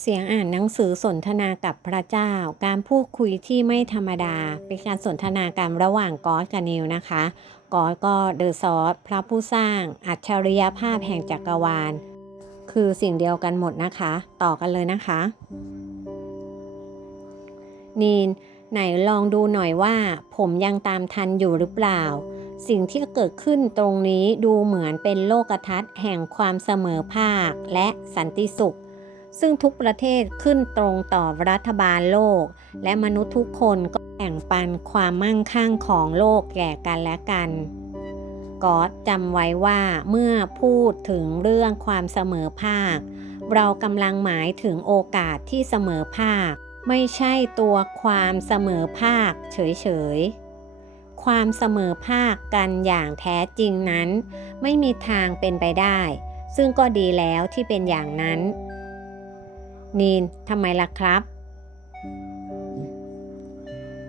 เสียงอ่านหนังสือสนทนากับพระเจ้า การพูดคุยที่ไม่ธรรมดา เป็นการสนทนากันระหว่างกอสกับนิวนะคะกอสก็เดอะซอสพระผู้สร้าง อัจฉริยภาพแห่งจักรวาล คือสิ่งเดียวกันหมดนะคะ ต่อกันเลยนะคะ นีน ไหนลองดูหน่อยว่า ผมยังตามทันอยู่หรือเปล่า สิ่งที่เกิดขึ้นตรงนี้ดูเหมือนเป็นโลกทัศน์แห่งความเสมอภาคและสันติสุข ซึ่งทุกประเทศขึ้นตรงต่อรัฐบาลโลก และมนุษย์ทุกคนก็แบ่งปันความมั่งคั่งของโลกแก่กันและกันกอดจำไว้ว่าเมื่อพูดถึงเรื่องความเสมอภาค เรากำลังหมายถึงโอกาสที่เสมอภาค ไม่ใช่ตัวความเสมอภาคเฉยๆ ความเสมอภาคกันอย่างแท้จริงนั้น ไม่มีทางเป็นไปได้ ซึ่งก็ดีแล้วที่เป็นอย่างนั้น นีนทำไมล่ะครับ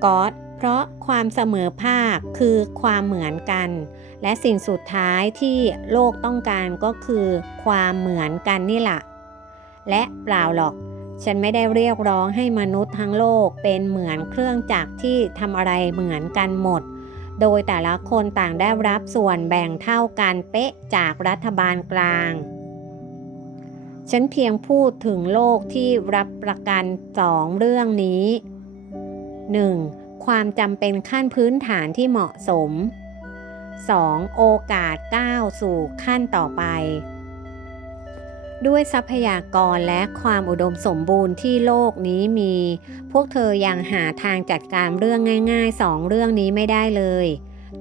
กอดเพราะความเสมอภาคคือความเหมือนกัน และสิ่งสุดท้ายที่โลกต้องการก็คือความเหมือนกันนี่แหละและเปล่าหรอก ฉันไม่ได้เรียกร้องให้มนุษย์ทั้งโลกเป็นเหมือนเครื่องจักรที่ทำอะไรเหมือนกันหมด โดยแต่ละคนต่างได้รับส่วนแบ่งเท่ากันเป๊ะจากรัฐบาลกลาง ฉันเพียงพูดถึงโลกที่รับประกันสองเรื่องนี้ 1. ความจำเป็นขั้นพื้นฐานที่เหมาะสม 2. โอกาสก้าวสู่ขั้นต่อไป ด้วยทรัพยากรและความอุดมสมบูรณ์ที่โลกนี้มี พวกเธอยังหาทางจัดการเรื่องง่ายๆสองเรื่องนี้ไม่ได้เลย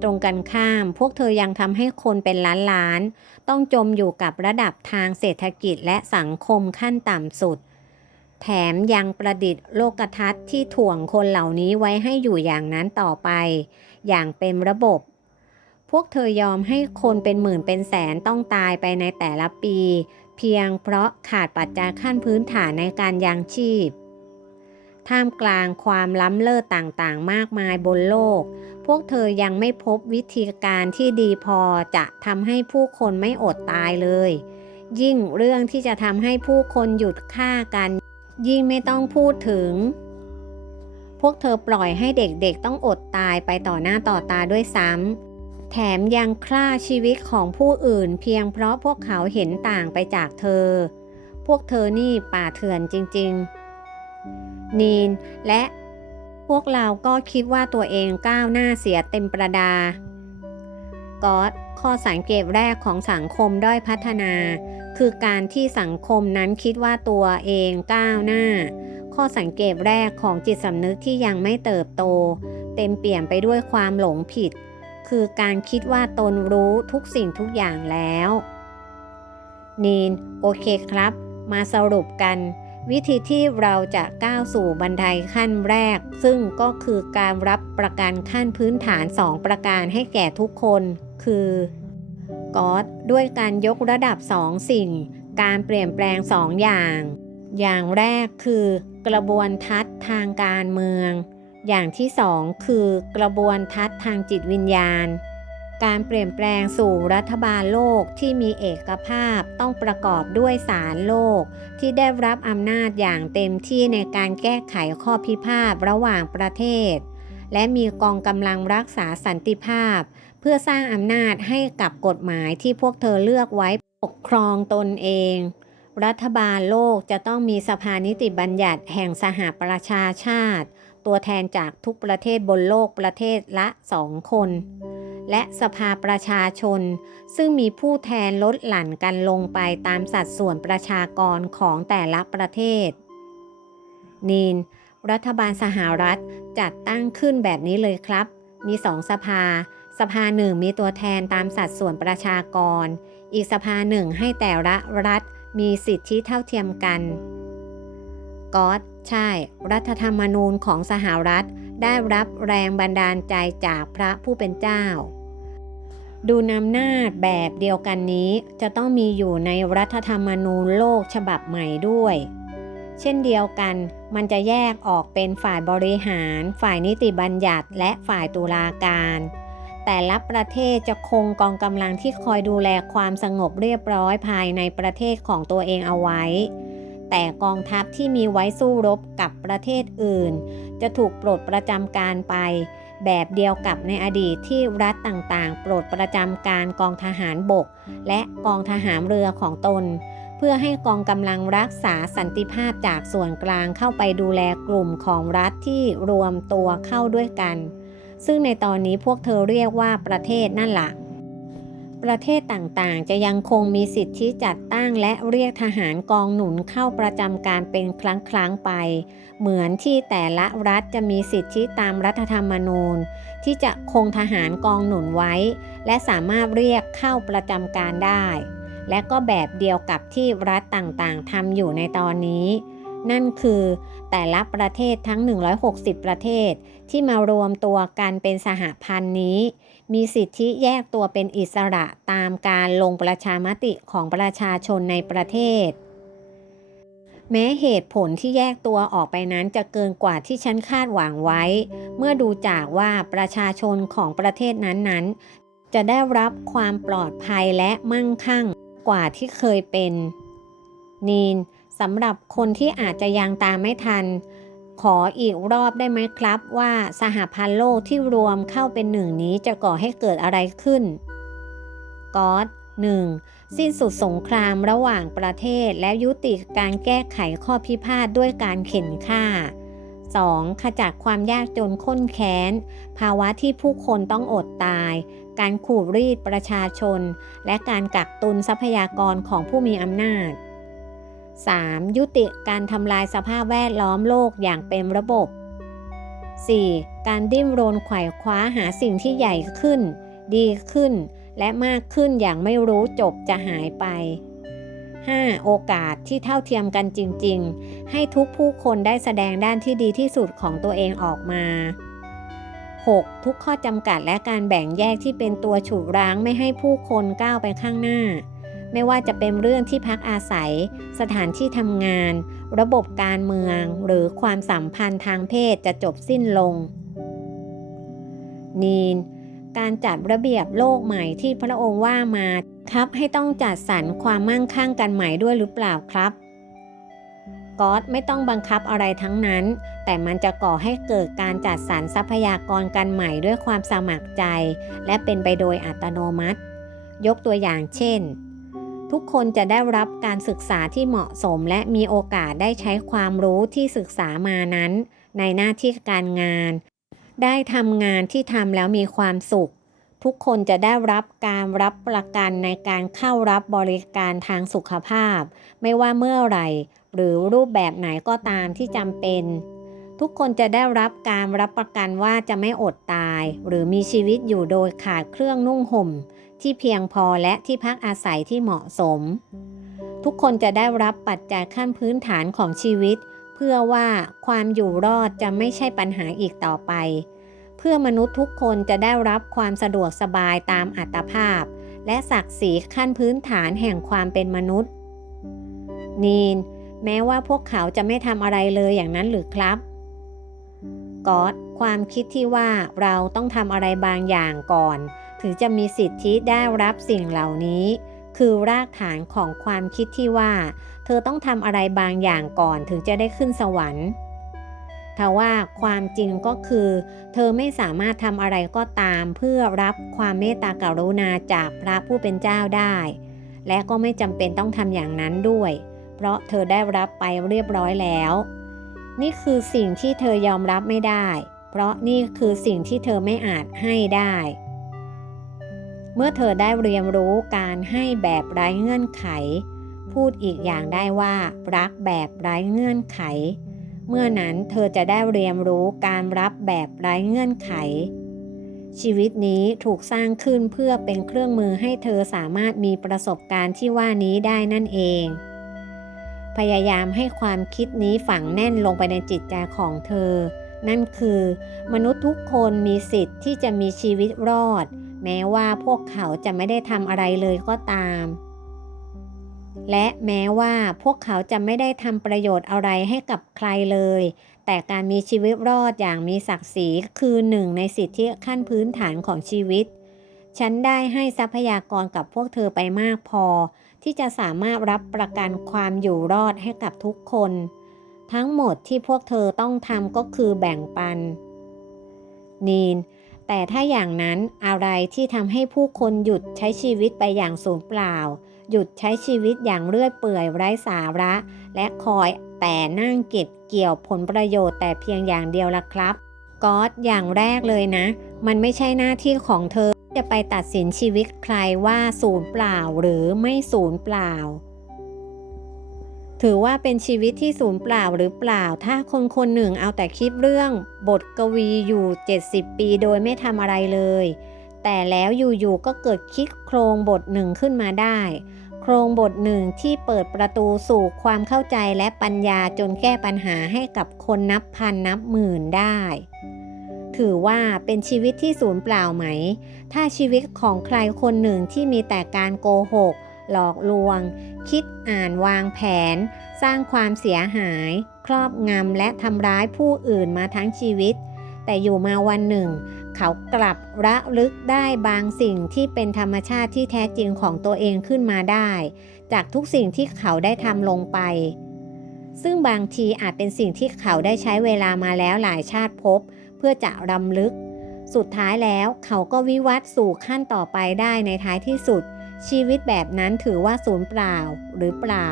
ตรงกันข้าม พวกเธอยังทำให้คนเป็นล้านๆ ต้องจมอยู่กับระดับทางเศรษฐกิจและสังคมขั้นต่ำสุด แถมยังประดิษฐ์โลกทัศน์ที่ถ่วงคนเหล่านี้ไว้ให้อยู่อย่างนั้นต่อไป อย่างเป็นระบบ พวกเธอยอมให้คนเป็นหมื่นเป็นแสนต้องตายไปในแต่ละปี เพียงเพราะขาดปัจจัยขั้นพื้นฐานในการยังชีพ ท่ามกลางความล้ำเลิศต่างๆ มากมายบนโลก พวกเธอยังไม่พบวิธีการที่ดีพอจะทำให้ผู้คนไม่อดตายเลย ยิ่งเรื่องที่จะทำให้ผู้คนหยุดฆ่ากัน ยิ่งไม่ต้องพูดถึง พวกเธอปล่อยให้เด็กๆต้องอดตายไปต่อหน้าต่อตาด้วยซ้ำแถมยังฆ่าชีวิตของผู้อื่น เพียงเพราะพวกเขาเห็นต่างไปจากเธอ พวกเธอนี่ป่าเถื่อนจริง ๆ นีน และพวกเราก็คิดว่าตัวเองก้าวหน้าเสียเต็มประดากอดข้อสังเกตแรกของสังคมด้อยพัฒนา คือการที่สังคมนั้นคิดว่าตัวเองก้าวหน้า ข้อสังเกตแรกของจิตสำนึกที่ยังไม่เติบโต เต็มเปี่ยมไปด้วยความหลงผิด คือการคิดว่าตนรู้ทุกสิ่งทุกอย่างแล้ว นีน โอเคครับ มาสรุปกัน วิธีที่เราจะก้าวสู่บันไดขั้นแรก ซึ่งก็คือการรับประกันขั้นพื้นฐาน 2 ประการให้แก่ทุกคน คือกอดด้วยการยกระดับ 2 สิ่ง การเปลี่ยนแปลง 2 อย่าง อย่างแรกคือกระบวนทัศน์ทางการเมือง อย่างที่สองคือกระบวนทัศน์ทางจิตวิญญาณ การเปลี่ยนแปลงสู่รัฐบาลโลกที่มีเอกภาพต้องประกอบด้วยสารโลก ที่ได้รับอำนาจอย่างเต็มที่ในการแก้ไขข้อพิพาทระหว่างประเทศ และมีกองกำลังรักษาสันติภาพ เพื่อสร้างอำนาจให้กับกฎหมายที่พวกเธอเลือกไว้ปกครองตนเอง รัฐบาลโลกจะต้องมีสภานิติบัญญัติแห่งสหประชาชาติ ตัวแทนจากทุกประเทศบนโลกประเทศละสองคน และสภาประชาชน ซึ่งมีผู้แทนลดหลั่นกันลงไปตามสัดส่วนประชากรของแต่ละประเทศ นีน รัฐบาลสหรัฐจัดตั้งขึ้นแบบนี้เลยครับ มีสองสภา สภาหนึ่งมีตัวแทนตามสัดส่วนประชากร อีกสภาหนึ่งให้แต่ละรัฐมีสิทธิเท่าเทียมกันกอดใช่ รัฐธรรมนูญของสหรัฐได้รับแรงบันดาลใจจากพระผู้เป็นเจ้า ดูนำหน้าจแบบเดียวกันนี้จะต้องมีอยู่ในรัฐธรรมนูญโลกฉบับใหม่ด้วย เช่นเดียวกัน มันจะแยกออกเป็นฝ่ายบริหาร ฝ่ายนิติบัญญัติ และฝ่ายตุลาการ แต่ละประเทศจะคงกองกำลังที่คอยดูแลความสงบเรียบร้อยภายในประเทศของตัวเองเอาไว้ แต่กองทัพที่มีไว้สู้รบกับประเทศอื่น จะถูกปลดประจำการไป แบบเดียวกับในอดีตที่รัฐต่างๆปลดประจำการกองทหารบก และกองทหารเรือของตน เพื่อให้กองกำลังรักษาสันติภาพจากส่วนกลางเข้าไปดูแลกลุ่มของรัฐที่รวมตัวเข้าด้วยกัน ซึ่งในตอนนี้พวกเธอเรียกว่าประเทศนั่นละ ประเทศต่างๆ จะยังคงมีสิทธิจัดตั้งและเรียกทหารกองหนุนเข้าประจำการเป็นครั้งๆไป เหมือนที่แต่ละรัฐจะมีสิทธิตามรัฐธรรมนูญ ที่จะคงทหารกองหนุนไว้ และสามารถเรียกเข้าประจำการได้ และก็แบบเดียวกับที่รัฐต่างๆทำอยู่ในตอนนี้ นั่นคือแต่ละประเทศทั้ง 160 ประเทศที่มารวมตัวกันเป็นสหพันธ์นี้ มีสิทธิแยกตัวเป็นอิสระตามการลงประชามติของประชาชนในประเทศ แม้เหตุผลที่แยกตัวออกไปนั้นจะเกินกว่าที่ฉันคาดหวังไว้ เมื่อดูจากว่าประชาชนของประเทศนั้นๆ จะได้รับความปลอดภัยและมั่งคั่งกว่าที่เคยเป็น นีนสำหรับคนที่อาจจะยังตามไม่ทัน ขออีกรอบได้ไหมครับว่าสหพันธ์โลกที่รวมเข้าเป็นหนึ่งนี้จะก่อให้เกิดอะไรขึ้นก๊อตหนึ่งสิ้นสุดสงครามระหว่างประเทศและยุติการแก้ไขข้อพิพาทด้วยการเข็นฆ่า 2. ขจัดความยากจนข้นแค้น ภาวะที่ผู้คนต้องอดตาย การขูดรีดประชาชน และการกักตุนทรัพยากรของผู้มีอำนาจ 3. ยุติการทำลายสภาพแวดล้อมโลกอย่างเป็นระบบ 4. การดิ้นรนไขว่คว้าหาสิ่งที่ใหญ่ขึ้น ดีขึ้น และมากขึ้นอย่างไม่รู้จบจะหายไป 5. โอกาสที่เท่าเทียมกันจริง ๆ ให้ทุกผู้คนได้แสดงด้านที่ดีที่สุดของตัวเองออกมา 6. ทุกข้อจำกัดและการแบ่งแยกที่เป็นตัวฉุดรั้งไม่ให้ผู้คนก้าวไปข้างหน้า ไม่ว่าจะเป็นเรื่องที่พักอาศัย สถานที่ทำงาน ระบบการเมือง หรือความสัมพันธ์ทางเพศจะจบสิ้นลง นีน การจัดระเบียบโลกใหม่ที่พระองค์ว่ามาครับให้ต้องจัดสรรความมั่งคั่งกันใหม่ด้วยหรือเปล่าครับก๊อตไม่ต้องบังคับอะไรทั้งนั้น แต่มันจะก่อให้เกิดการจัดสรรทรัพยากรกันใหม่ด้วยความสมัครใจ และเป็นไปโดยอัตโนมัติ ยกตัวอย่างเช่น ทุกคนจะได้รับการศึกษาที่เหมาะสม และมีโอกาสได้ใช้ความรู้ที่ศึกษามานั้น ในหน้าที่การงาน ได้ทำงานที่ทำแล้วมีความสุข ทุกคนจะได้รับการรับประกันในการเข้ารับบริการทางสุขภาพ ไม่ว่าเมื่อไหร่ หรือรูปแบบไหนก็ตามที่จำเป็น ทุกคนจะได้รับการรับประกันว่าจะไม่อดตาย หรือมีชีวิตอยู่โดยขาดเครื่องนุ่งห่ม ที่เพียงพอและที่พักอาศัยที่เหมาะสม ทุกคนจะได้รับปัจจัยขั้นพื้นฐานของชีวิต เพื่อว่าความอยู่รอดจะไม่ใช่ปัญหาอีกต่อไป เพื่อมนุษย์ทุกคนจะได้รับความสะดวกสบายตามอัตภาพ และศักดิ์ศรีขั้นพื้นฐานแห่งความเป็นมนุษย์ นีน แม้ว่าพวกเขาจะไม่ทำอะไรเลยอย่างนั้นหรือครับก๊อตความคิดที่ว่าเราต้องทำอะไรบางอย่างก่อน ถึงจะมีสิทธิได้รับสิ่งเหล่านี้ คือรากฐานของความคิดที่ว่า เธอต้องทำอะไรบางอย่างก่อนถึงจะได้ขึ้นสวรรค์ทว่าความจริงก็คือ เธอไม่สามารถทำอะไรก็ตามเพื่อรับความเมตตากรุณาจากพระผู้เป็นเจ้าได้ และก็ไม่จำเป็นต้องทำอย่างนั้นด้วย เพราะเธอได้รับไปเรียบร้อยแล้ว นี่คือสิ่งที่เธอยอมรับไม่ได้ เพราะนี่คือสิ่งที่เธอไม่อาจให้ได้ เมื่อเธอได้เรียนรู้การให้แบบไร้เงื่อนไข พูดอีกอย่างได้ว่ารักแบบไร้เงื่อนไข เมื่อนั้นเธอจะได้เรียนรู้การรับแบบไร้เงื่อนไข ชีวิตนี้ถูกสร้างขึ้นเพื่อเป็นเครื่องมือให้เธอสามารถมีประสบการณ์ที่ว่านี้ได้นั่นเอง พยายามให้ความคิดนี้ฝังแน่นลงไปในจิตใจของเธอ นั่นคือ มนุษย์ทุกคนมีสิทธิ์ที่จะมีชีวิตรอด แม้ว่าพวกเขาจะไม่ได้ทำอะไรเลยก็ตาม และแม้ว่าพวกเขาจะไม่ได้ทำประโยชน์อะไรให้กับใครเลย แต่การมีชีวิตรอดอย่างมีศักดิ์ศรีคือหนึ่งในสิทธิขั้นพื้นฐานของชีวิต ฉันได้ให้ทรัพยากรกับพวกเธอไปมากพอ ที่จะสามารถรับประกันความอยู่รอดให้กับทุกคน ทั้งหมดที่พวกเธอต้องทำก็คือแบ่งปันนีน แต่ถ้าอย่างนั้นอะไรที่ทำให้ผู้คนหยุดใช้ชีวิตไปอย่างสูญเปล่า หยุดใช้ชีวิตอย่างเลื่อยเปื่อยไร้สาระ และคอยแต่นั่งเก็บเกี่ยวผลประโยชน์แต่เพียงอย่างเดียวละครับก๊อตอย่างแรกเลยนะ มันไม่ใช่หน้าที่ของเธอจะไปตัดสินชีวิตใครว่าศูนย์เปล่าหรือไม่ศูนย์เปล่า ถือว่าเป็นชีวิตที่ศูนย์เปล่าหรือเปล่า ถ้าคนคนหนึ่งเอาแต่คิดเรื่อง บทกวีอยู่ 70 ปีโดยไม่ทำอะไรเลย แต่แล้วอยู่ๆก็เกิดคิดโครงบทหนึ่งขึ้นมาได้ โครงบทหนึ่งที่เปิดประตูสู่ความเข้าใจและปัญญาจนแก้ปัญหาให้กับคนนับพันนับหมื่นได้ ถือว่าเป็นชีวิตที่สูญเปล่าไหม ถ้าชีวิตของใครคนหนึ่งที่มีแต่การโกหก หลอกลวง คิดอ่านวางแผน สร้างความเสียหาย ครอบงำและทำร้ายผู้อื่นมาทั้งชีวิต แต่อยู่มาวันหนึ่ง เขากลับระลึกได้บางสิ่งที่เป็นธรรมชาติที่แท้จริงของตัวเองขึ้นมาได้ จากทุกสิ่งที่เขาได้ทำลงไป ซึ่งบางทีอาจเป็นสิ่งที่เขาได้ใช้เวลามาแล้วหลายชาติพบ เพื่อจะรำลึกสุดท้ายแล้วเขาก็วิวัฒน์สู่ขั้นต่อไปได้ในท้ายที่สุด ชีวิตแบบนั้นถือว่าสูญเปล่าหรือเปล่า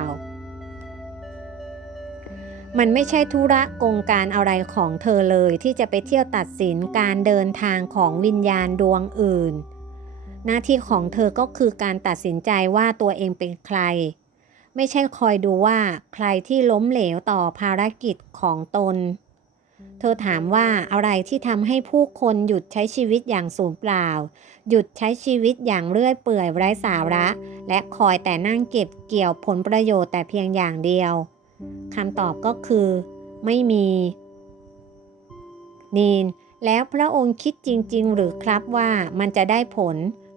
มันไม่ใช่ธุระกงการอะไรของเธอเลยที่จะไปเที่ยวตัดสินการเดินทางของวิญญาณดวงอื่น หน้าที่ของเธอก็คือการตัดสินใจว่าตัวเองเป็นใคร ไม่ใช่คอยดูว่าใครที่ล้มเหลวต่อภารกิจของตน เธอถามว่าอะไรที่ทำให้ผู้คนหยุดใช้ชีวิตอย่างสูญเปล่า หยุดใช้ชีวิตอย่างเลื่อยเปื่อยไร้สาระ และคอยแต่นั่งเก็บเกี่ยวผลประโยชน์แต่เพียงอย่างเดียวคำตอบก็คือ ไม่มี นีน แล้วพระองค์คิดจริง ๆ หรือครับว่ามันจะได้ผล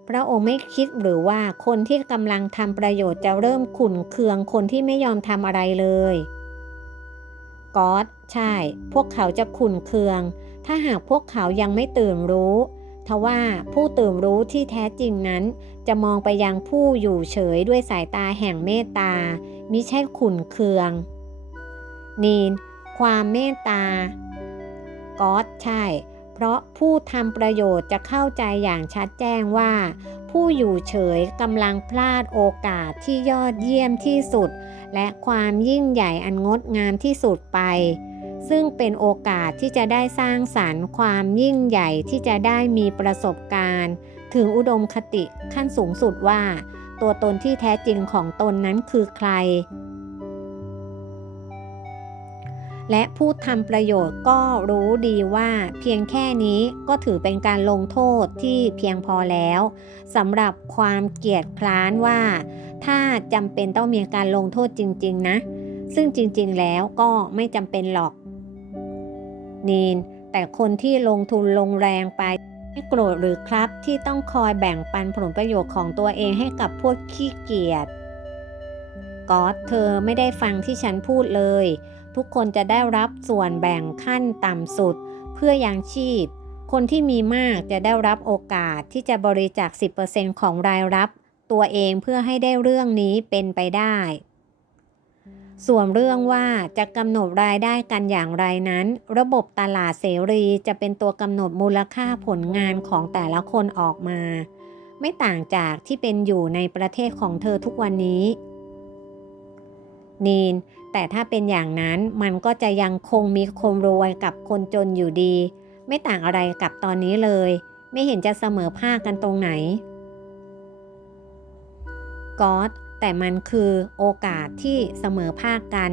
พระองค์ไม่คิดหรือว่าคนที่กำลังทำประโยชน์จะเริ่มขุนเคืองคนที่ไม่ยอมทำอะไรเลย ก๊อตใช่ พวกเขาจะขุนเคือง ถ้าหากพวกเขายังไม่ตื่นรู้ทว่าผู้ตื่นรู้ที่แท้จริงนั้น จะมองไปยังผู้อยู่เฉยด้วยสายตาแห่งเมตตามิใช่ขุนเคือง นีน ความเมตตาก๊อตใช่ เพราะผู้ทำประโยชน์จะเข้าใจอย่างชัดแจ้งว่า ผู้อยู่เฉยกำลังพลาดโอกาสที่ยอดเยี่ยมที่สุด และความยิ่งใหญ่อันงดงามที่สุดไป ซึ่งเป็นโอกาสที่จะได้สร้างสรรค์ความยิ่งใหญ่ที่จะได้มีประสบการณ์ ถึงอุดมคติขั้นสูงสุดว่า ตัวตนที่แท้จริงของตนนั้นคือใคร และผู้ทำประโยชน์ก็รู้ดีว่าเพียงแค่นี้ก็ถือเป็นการลงโทษที่เพียงพอแล้วสำหรับความเกียดคร้านว่า ถ้าจำเป็นต้องมีการลงโทษจริง ๆ นะ ซึ่งจริงๆแล้วก็ไม่จำเป็นหรอก นีน แต่คนที่ลงทุนลงแรงไปไม่โกรธหรือครับที่ต้องคอยแบ่งปันผลประโยชน์ของตัวเองให้กับพวกขี้เกียจก๊อตเธอไม่ได้ฟังที่ฉันพูดเลย ทุกคนจะได้รับส่วนแบ่งขั้นต่ำสุด เพื่อยังชีพ คนที่มีมากจะได้รับโอกาสที่จะบริจาค 10%ของรายรับ ตัวเองเพื่อให้ได้เรื่องนี้เป็นไปได้ ส่วนเรื่องว่าจะกำหนดรายได้กันอย่างไรนั้น ระบบตลาดเสรีจะเป็นตัวกำหนดมูลค่าผลงานของแต่ละคนออกมา ไม่ต่างจากที่เป็นอยู่ในประเทศของเธอทุกวันนี้ นีนแต่ถ้าเป็นอย่างนั้นมันก็จะยังคงมีคนรวยกับคนจนอยู่ดี ไม่ต่างอะไรกับตอนนี้เลย ไม่เห็นจะเสมอภาคกันตรงไหน ก๊อตแต่มันคือโอกาสที่เสมอภาคกัน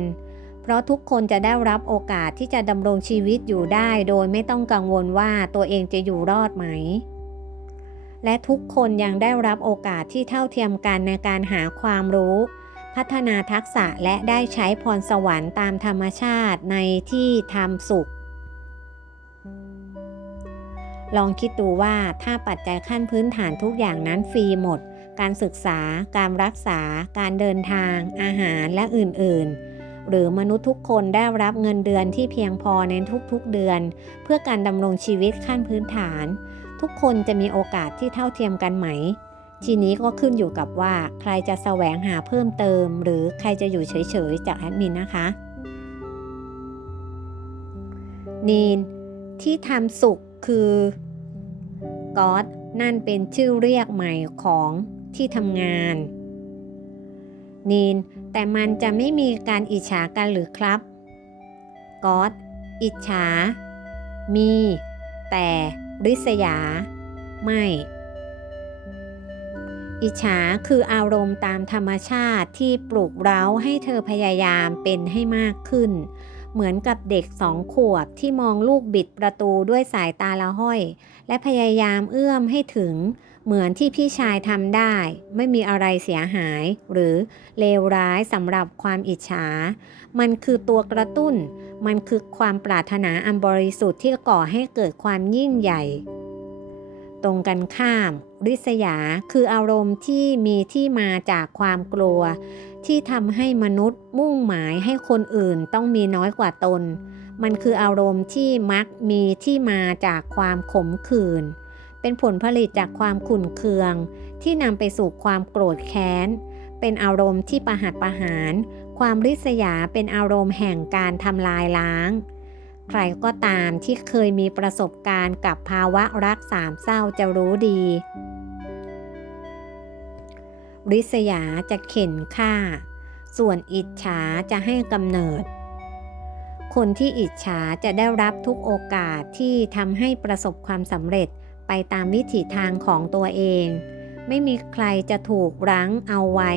เพราะทุกคนจะได้รับโอกาสที่จะดำรงชีวิตอยู่ได้ โดยไม่ต้องกังวลว่าตัวเองจะอยู่รอดไหม และทุกคนยังได้รับโอกาสที่เท่าเทียมกันในการหาความรู้ พัฒนาทักษะและได้ใช้พรสวรรค์ตามธรรมชาติในที่ทำสุขลองคิดดูว่าถ้าปัจจัยขั้นพื้นฐานทุกอย่างนั้นฟรีหมด การศึกษา การรักษา การเดินทาง อาหารและอื่นๆ หรือมนุษย์ทุกคนได้รับเงินเดือนที่เพียงพอในทุกๆเดือน เพื่อการดำรงชีวิตขั้นพื้นฐาน ทุกคนจะมีโอกาสที่เท่าเทียมกันไหม ทีนี้ก็ขึ้นอยู่กับว่าใครจะแสวงหาเพิ่มเติม หรือใครจะอยู่เฉยๆ จากแอดมินนะคะนีนที่ทำสุขคือก๊อตนั่นเป็นชื่อเรียกใหม่ของ ที่ทำงาน นีน แต่มันจะไม่มีการอิจฉากันหรือครับก๊อตอิจฉา มี แต่ริษยา ไม่ อิจฉาคืออารมณ์ตามธรรมชาติที่ปลุกเร้าให้เธอพยายามเป็นให้มากขึ้น เหมือนกับเด็กสองขวบที่มองลูกบิดประตูด้วยสายตาละห้อย และพยายามเอื้อมให้ถึง เหมือนที่พี่ชายทำได้ ไม่มีอะไรเสียหาย หรือเลวร้ายสำหรับความอิจฉา มันคือตัวกระตุ้น มันคือความปรารถนาอันบริสุทธิ์ที่ก่อให้เกิดความยิ่งใหญ่ ตรงกันข้าม ริษยาคืออารมณ์ที่มีที่มาจากความกลัว ที่ทำให้มนุษย์มุ่งหมายให้คนอื่นต้องมีน้อยกว่าตน มันคืออารมณ์ที่มักมีที่มาจากความขมขื่น เป็นผลผลิตจากความขุ่นเคือง ที่นำไปสู่ความโกรธแค้น เป็นอารมณ์ที่ประหัตประหาร ความริษยาเป็นอารมณ์แห่งการทำลายล้าง ใครก็ตามที่เคยมีประสบการณ์กับภาวะรักสามเศร้าจะรู้ดี ริษยาจะเข็นฆ่า ส่วนอิจฉาจะให้กำเนิดคนที่อิจฉาจะได้รับทุกโอกาสที่ทำให้ประสบความสำเร็จ ไปตามวิถีทางของตัวเอง ไม่มีใครจะถูกรั้งเอาไว้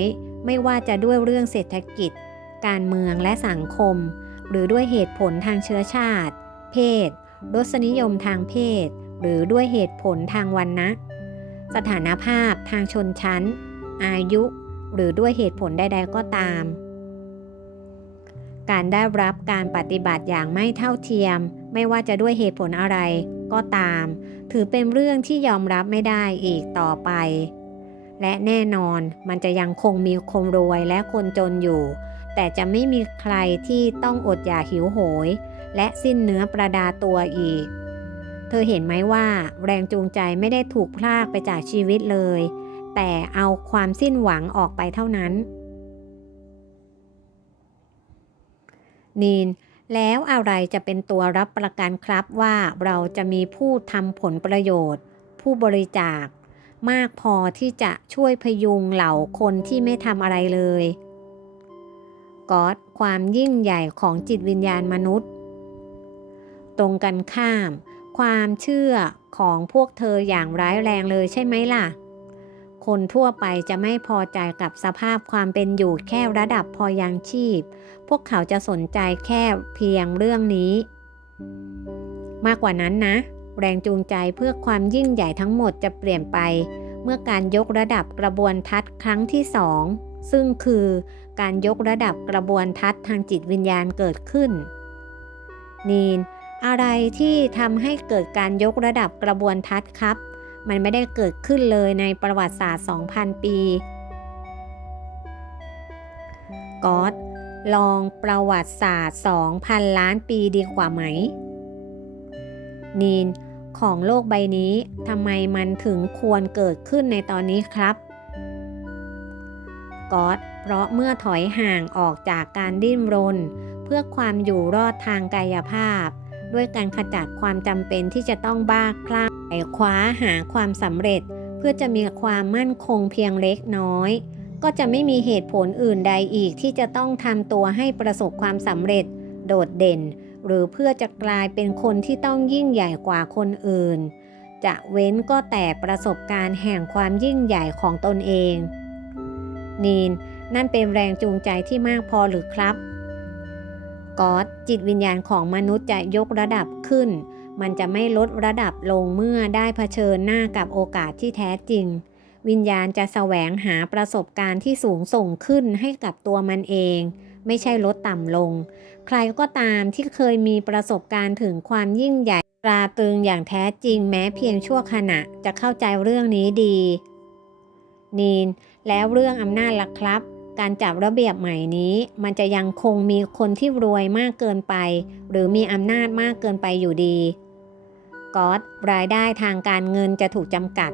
ไม่ว่าจะด้วยเรื่องเศรษฐกิจ การเมืองและสังคม หรือด้วยเหตุผลทางเชื้อชาติ เพศรสนิยมทางเพศ หรือด้วยเหตุผลทางวันนะสถานภาพทางชนชั้น อายุ หรือด้วยเหตุผลใดๆก็ตาม การได้รับการปฏิบัติอย่างไม่เท่าเทียม ไม่ว่าจะด้วยเหตุผลอะไร ก็ตาม ถือเป็นเรื่องที่ยอมรับไม่ได้อีกต่อไป และแน่นอนมันจะยังคงมีคนรวยและคนจนอยู่ แต่จะไม่มีใครที่ต้องอดอยากหิวโหย และสิ้นเนื้อประดาตัวอีก เธอเห็นไหมว่าแรงจูงใจไม่ได้ถูกพลากไปจากชีวิตเลย แต่เอาความสิ้นหวังออกไปเท่านั้นนีน แล้วอะไรจะเป็นตัวรับประกันครับว่าเราจะมีผู้ทำผลประโยชน์ ผู้บริจาค มากพอที่จะช่วยพยุงเหล่าคนที่ไม่ทำอะไรเลยก๊อดความยิ่งใหญ่ของจิตวิญญาณมนุษย์ ตรงกันข้าม ความเชื่อของพวกเธออย่างร้ายแรงเลยใช่ไหมล่ะ คนทั่วไปจะไม่พอใจกับสภาพความเป็นอยู่แค่ระดับพอยังชีพ พวกเขาจะสนใจแค่เพียงเรื่องนี้ มากกว่านั้นนะ แรงจูงใจเพื่อความยิ่งใหญ่ทั้งหมดจะเปลี่ยนไป เมื่อการยกระดับกระบวนทัศน์ครั้งที่สองซึ่งคือการยกระดับกระบวนทัศน์ทางจิตวิญญาณเกิดขึ้น นีน อะไรที่ทำให้เกิดการยกระดับกระบวนทัศน์ครับ มันไม่ได้เกิดขึ้นเลยในประวัติศาสตร์ 2,000 ปีก๊อตลองประวัติศาสตร์ 2,000 ล้านปีดีกว่าไหม นีนของโลกใบนี้ทำไมมันถึงควรเกิดขึ้นในตอนนี้ครับก๊อตเพราะเมื่อถอยห่างออกจากการดิ้นรน เพื่อความอยู่รอดทางกายภาพ ด้วยการขจัดความจำเป็นที่จะต้องบ้าคลั่งไขคว้าหาความสำเร็จ เพื่อจะมีความมั่นคงเพียงเล็กน้อย ก็จะไม่มีเหตุผลอื่นใดอีกที่จะต้องทำตัวให้ประสบความสำเร็จ โดดเด่น หรือเพื่อจะกลายเป็นคนที่ต้องยิ่งใหญ่กว่าคนอื่น จะเว้นก็แต่ประสบการณ์แห่งความยิ่งใหญ่ของตนเอง นีนนั่นเป็นแรงจูงใจที่มากพอหรือครับ กอตจิตวิญญาณของมนุษย์จะยกระดับขึ้น มันจะไม่ลดระดับลงเมื่อได้เผชิญหน้ากับโอกาสที่แท้จริง วิญญาณจะแสวงหาประสบการณ์ที่สูงส่งขึ้นให้กับตัวมันเอง ไม่ใช่ลดต่ำลง ใครก็ตามที่เคยมีประสบการณ์ถึงความยิ่งใหญ่ตราตรึงอย่างแท้จริงแม้เพียงชั่วขณะจะเข้าใจเรื่องนี้ดี นีนแล้วเรื่องอำนาจล่ะครับ การจับระเบียบใหม่นี้ มันจะยังคงมีคนที่รวยมากเกินไป หรือมีอำนาจมากเกินไปอยู่ดีก๊อตรายได้ทางการเงินจะถูกจำกัด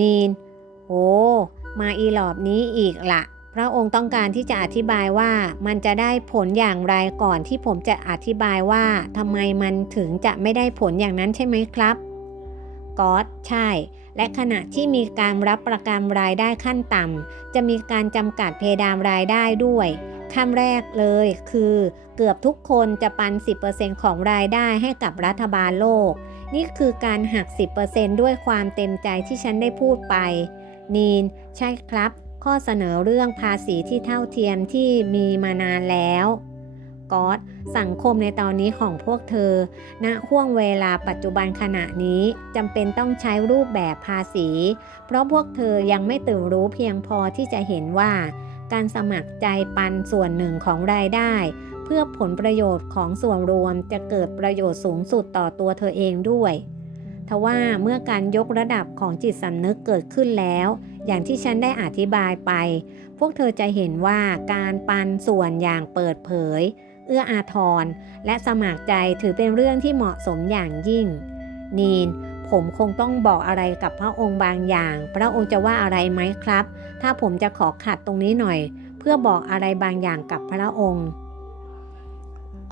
นีน โอ้ มาอีหลอบนี้อีกละพระองค์ต้องการที่จะอธิบายว่ามันจะได้ผลอย่างไรก่อนที่ผมจะอธิบายว่าทำไมมันถึงจะไม่ได้ผลอย่างนั้นใช่ไหมครับก๊อตใช่ และขณะที่มีการรับประกันรายได้ขั้นต่ำจะมีการจำกัดเพดานรายได้ด้วยขั้นแรกเลยคือเกือบทุกคนจะปัน 10%ของรายได้ให้กับรัฐบาลโลก นี่คือการหัก 10%ด้วยความเต็มใจที่ฉันได้พูดไป นีน ใช่ครับ ข้อเสนอเรื่องภาษีที่เท่าเทียมที่มีมานานแล้ว กอต สังคมในตอนนี้ของพวกเธอ ณห่วงเวลาปัจจุบันขณะนี้จำเป็นต้องใช้รูปแบบภาษี เพราะพวกเธอยังไม่ตื่นรู้เพียงพอที่จะเห็นว่า การสมัครใจปันส่วนหนึ่งของรายได้ เพื่อผลประโยชน์ของส่วนรวมจะเกิดประโยชน์สูงสุดต่อตัวเธอเองด้วยทว่าเมื่อการยกระดับของจิตสำนึกเกิดขึ้นแล้ว อย่างที่ฉันได้อธิบายไป พวกเธอจะเห็นว่าการปันส่วนอย่างเปิดเผย อื้ออาทร และสมัครใจถือเป็นเรื่องที่เหมาะสมอย่างยิ่ง นีน ผมคงต้องบอกอะไรกับพระองค์บางอย่าง พระองค์จะว่าอะไรไหมครับ ถ้าผมจะขอขัดตรงนี้หน่อย เพื่อบอกอะไรบางอย่างกับพระองค์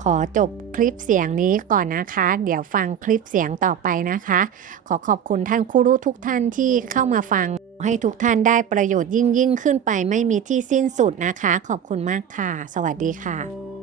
ขอจบคลิปเสียงนี้ก่อนนะคะ เดี๋ยวฟังคลิปเสียงต่อไปนะคะ ขอขอบคุณท่านครูรู้ทุกท่านที่เข้ามาฟังให้ทุกท่านได้ประโยชน์ยิ่งยิ่งขึ้นไปไม่มีที่สิ้นสุดนะคะ ขอบคุณมากค่ะ สวัสดีค่ะ